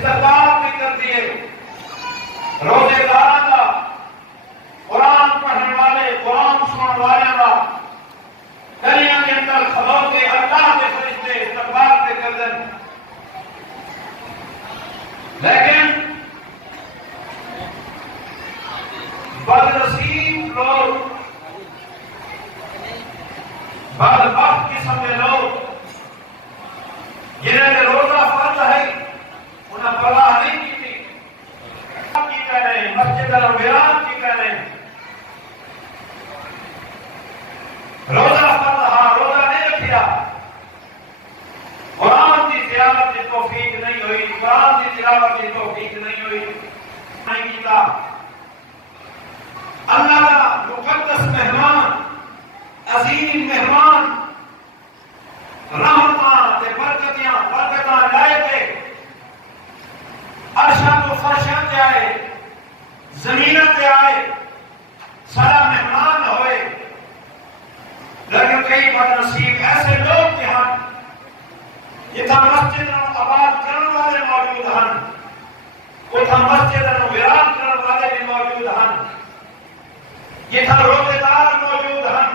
استقبال بھی کر دیے روزے داراں دا قرآن پڑھنے والے قرآن سننے والے کا گلیاں کے اندر کھلو کے اللہ کے فرشتے استقبال پہ کر دیں لیکن بدنصیب لوگ بدبخت قسم کے لوگ جنہیں کہ روزہ فرض ہے انہیں پرواہ نہیں کی تھی کی کہنے مسجد ویران کی کہنے روزہ فرض ہاں روزہ نہیں رکھیا قرآن کی تلاوت کی توفیق نہیں ہوئی قرآن کی تلاوت کی توفیق نہیں ہوئی نہیں کیتا اللہ کا مقدس مہمان عظیم مہمان رحمتاں تے برکتاں لائے تے عرشاں تو فرشاں تے آئے زمیناں تے آئے سارا مہمان ہوئے لیکن کئی بدنصیب ایسے لوگ کے ہیں جتھاں مسجد نوں آباد کرنے والے موجود ہیں اتھاں مسجد نوں ویران کرنے والے بھی موجود ہیں جتھاں روزے دار موجود ہیں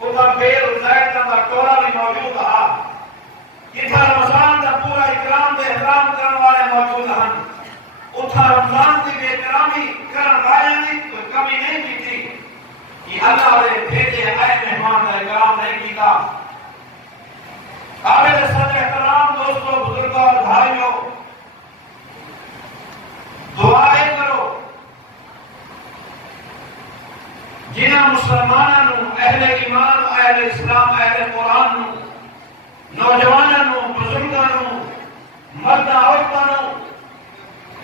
اتھاں بے روزیداں دا ٹولا بھی موجود ہے جتھاں رمضان دا پورا اکرام دے احترام کرنے والے موجود ہیں اتھاں رمضان دی بے احترامی کرنے والے دی کوئی کمی نہیں کی کہ اللہ نے بھیجے آئے مہمان کا اکرام نہیں کیتا قابل صدر احترام دوستوں بزرگوں اور بھائیوں دعائیں کرو جنہاں مسلمانوں اہل ایمان اہل اسلام اہل قرآن نوجوانوں بزرگوں مرداں عورتوں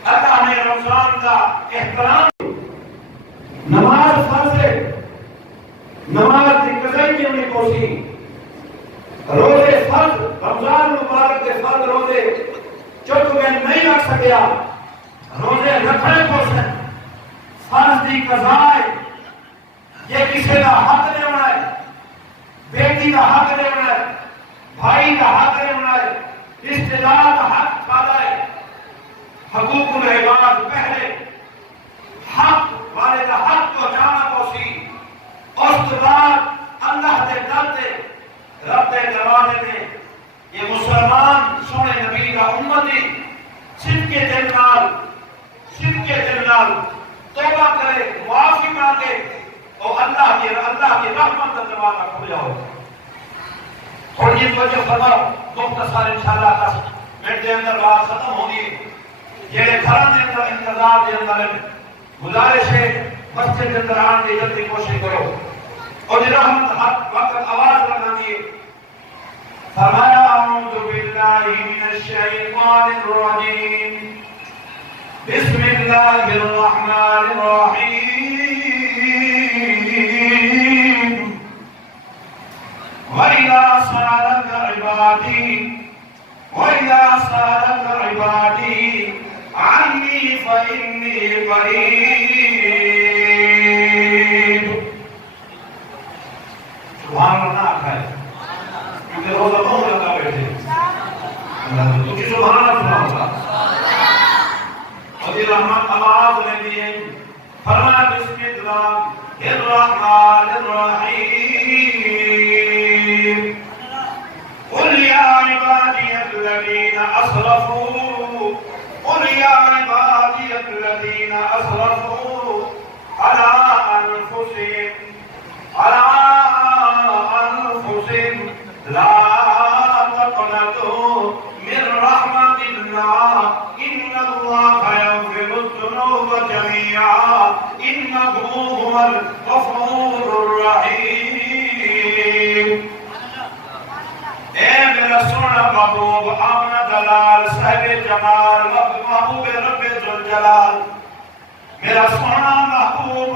اللہ نے رمضان کا احترام نماز فرض ہے نماز کی قضائی کی انہیں کوشی روزے فرض رمضان مبارک کے فرض روزے چوک میں نہیں رکھ سکیا روزے رکھنے کو سے فرض کی قضائے یہ کسی کا حق نہیں ہونا ہے بیٹی کا حق نہیں ہونا ہے بھائی کا حق نہیں ہونا ہے رشتے دار کا حق کھانا ہے حقوق العباد پہلے حق والے کا حق کو جانا کوشی اس کے بعد اللہ کے ڈرتے رب کے زمانے میں یہ مسلمان سونے نبی کا امتی صدق کے دل نال توبہ کرے معافی مانگے اور اللہ کی رحمت کا دروازہ کھل جاؤ تھوڑی جی توجہ فرماؤ مختصر انشاءاللہ 10 منٹ کے اندر بات ختم ہوگی یہ گھر کے اندر انتظار کے اندر گزارش ہے مسجد کے اندر آنے کی جلدی کوشش کرو اور رحمت وقت آواز لگا دیے فرمایا اعوذ باللہ من الشیطان الرجیم بسم اللہ الرحمن الرحیم وَإِذَا سَأَلَكَ عِبَادِي عَنِّي فَإِنِّي قَرِيبٌ سبحان اللہ ہے کیونکہ روزہ بہت لگا بیٹھے اللہ تو کی سبحان اللہ اور یہ رحمت آواز لے دیئے فرمایا بسم اللہ الرحمن الرحیم قل یا عبادی الذین اسرفوا قل یا عبادی الذین اسرفوا علی انفسهم لا تقنطوا من رحمة الله إن الله يغفر الذنوب جميعا إنه هو الغفور الرحيم اے میرا سونا محبوب آمنہ دلال صاحب جمال محبوب رب ذوالجلال میرا سونا محبوب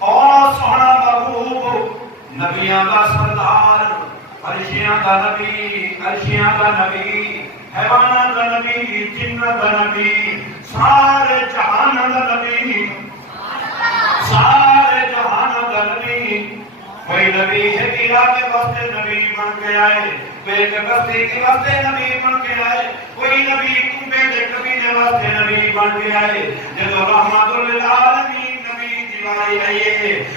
اور سونا محبوب نبیاں کا سردار عرشیاں کا نبی حیوانات کا نبی جنات کا نبی سارے جہان کا نبی کوئی نبی ہے کہ کے واسطے نبی بن کے آئے کوئی بستی کے واسطے نبی بن کے آئے کوئی نبی کنبے کے بن کے آئے جب رحمت للعالمین نبی دیواری آئیے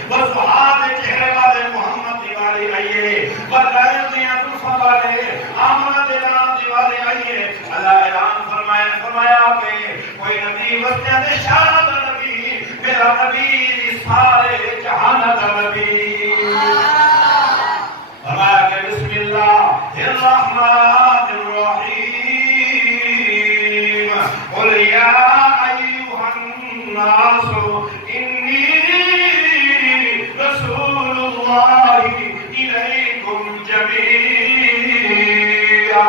وضحات چہرے والے محمد دیواری آئیے بدلائے دیاں دوسرا والے آمد اعلان دیواری آئیے اللہ اعلان فرمایا کہ کوئی نبی وسطہ دے شاد نبی میرا نبی سارے جہان دا نبی فرمایا کہ بسم اللہ الرحمن الرحیم قل یا ایوہ الناس انی رسول اللہ الیکم جمیعا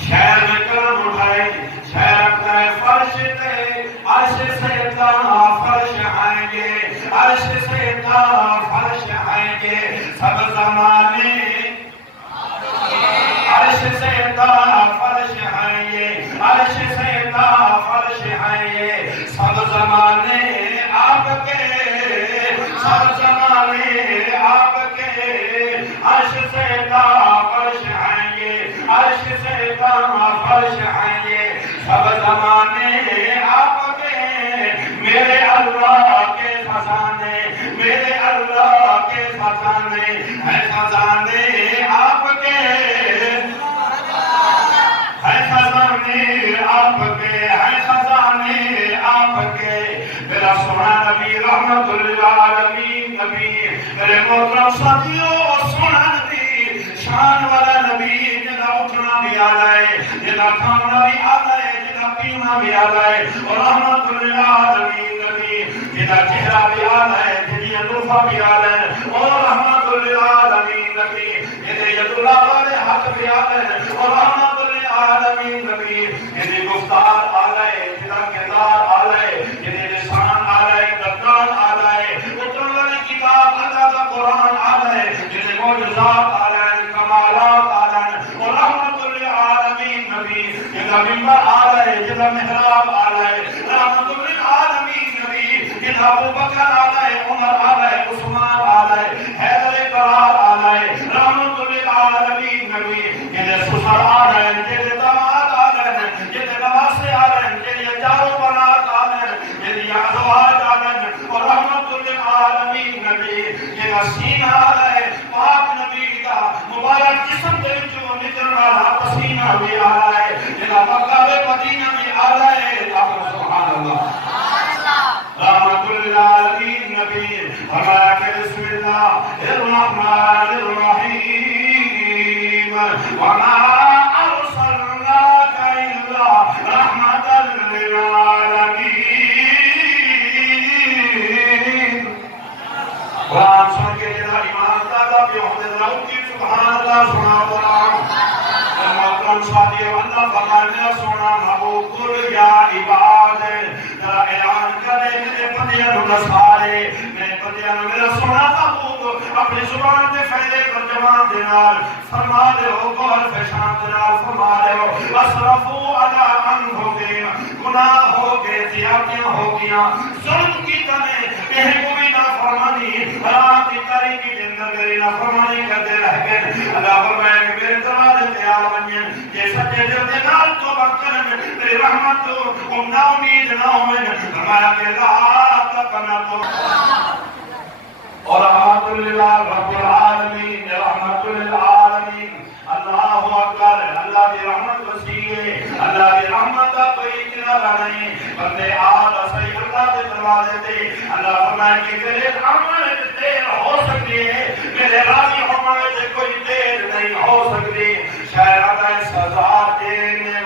شہر میں کلم اٹھائے شہر اپنے فرش تے عرش سے تاں فرش آئیں گے عرش سے تاں فرش آئیں گے سب زمانے عرش سے تاں فرش آئیں گے عرش سے تاں فرش آئیں گے سب زمانے آپ کے سب زمانے آپ کے عرش سے تاں فرش آئیں گے عرش سے تاں فرش آئیں گے سب زمانے آپ کے میرے اللہ کے خزانے میرے اللہ کے خزانے ہے خزانے آپ کے ہے خزانے آپ کے ہے خزانے آپ کے میرا سونا نبی رحمت للعالمین نبی میرے محترم ساتھیوں سونا نبی شان والا نبی جنہا اٹھنا بھی آ جائے جنہا کھانا بھی آ جائے جنہا پینا بھی آ جائے اور رحمت للعالمین نبی جنہا چہرہ بھی آ جائے جنہی اندوفہ بھی آ جائے اور رحمت للعالمین نبی جنہی ید اللہ والے حق بھی آ جائے اور رحمت للعالمین نبی جنہی گفتار آ جائے جنہا کردار آ جائے جنہی لسان آ جائے دردان آ جائے اتر والی کتاب اللہ کا قرآن آ جائے جنہی معجزات آ جائے کمالات آ جائے اور رحمت للعالمین نبی جنہا ممبر آ جائے جنہا محراب آ جائے رحمت للعالمین نبی جنہا ابو بکر آ جائے عمر آ جائے عثمان آ جائے حیدر قرار آ جائے رحمت للعالمین نبی جنہا سسر آ جائے جنہا دماغ آ جائے جنہا نواسے آ جائے جنہا چاروں بنات آ جائے جنہا ازواج آ جائے اور رحمت للعالمین نبی جنہا سینہ آ جائے پاک نبی کا مبارک جسم دے جو نکل رہا پسینہ بھی آ جائے جنہا مکہ مدینہ میں آ جائے سبحان اللہ رحمت للعالمین نبی فرمایا کہ بسم اللہ الرحمن الرحیم وما ارسلناک الا رحمتا للعالمین قرآن سن کے جنہا ایمان دادا بھی ہوتے رہو کی سبحان اللہ سنا برام محترم ساتھیو اللہ فرمانے سونا محبوب کل یا عباد ذرا اعلان کرے میرے بندیاں نو نسارے میرے بندیاں نو میرا سونا محبوب اپنی زبان دے فیلے پر جوان دے نال فرما دے ہو غور فشان دے نال فرما دے ہو اسرفو علی انفسہم گناہ ہو گئے زیادتیاں ہو گیاں ظلم کی تنے کہیں کو بھی نہ فرمانی رات کی تاریکی جندر میری نہ فرمانی کرتے رہ گئے اللہ فرمائے کہ میرے دروازے تے آ ونجن کہ سچے دل دے نال توبہ کرن میری رحمت تو نا امید نہ ہوئے فرمایا کہ لا تقنطوا اور رحمت للہ رب العالمین رحمت للعالمین اللہ اکبر اللہ کی رحمت وسیع ہے اللہ کی رحمت کا کوئی کنارہ نہیں بندے آل صحیح اللہ کے دروازے دے اللہ فرمائے کہ میرے عمل دیر ہو سکتی ہے میرے راضی ہونے سے کوئی دیر نہیں ہو سکتی شاید 10,000 دیر میں